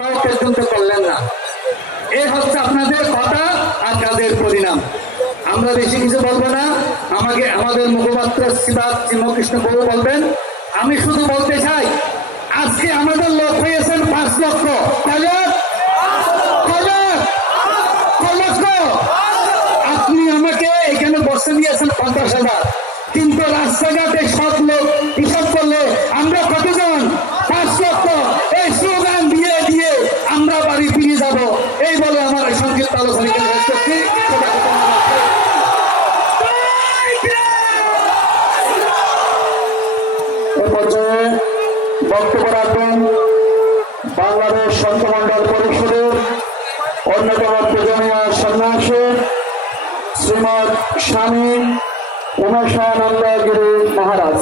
কাউকে শুনতে করলেন না। এই হচ্ছে আপনাদের কথা আর কাজের পরিণাম। আমরা বেশি কিছু বলবো না, আমাদের মুখপাত্র শ্রীকৃষ্ণ বাবু বলবেন। আমি শুধু বলতে চাই, আজকে আমাদের লোক হয়েছেন 5 লক্ষ। আপনি আমাকে এখানে বসে দিয়েছেন 50,000, কিন্তু রাস্তাঘাটে সব লোক হিসাব করলে আমরা কতজন? 5 লক্ষ। এই স্লোগান দিয়ে দিয়ে আমরা বাড়ি ফিরে যাব, এই বলে আমার সংক্ষিপ্ত আলোচনা করছি। এ পর্যায়ে বক্তব্য রাখবেন বাংলাদেশ সন্তমণ্ডল পরিষদের অন্যতম পূজনীয় সন্ন্যাসী শ্রীমৎ স্বামী উমেশানন্দ গিরি মহারাজ।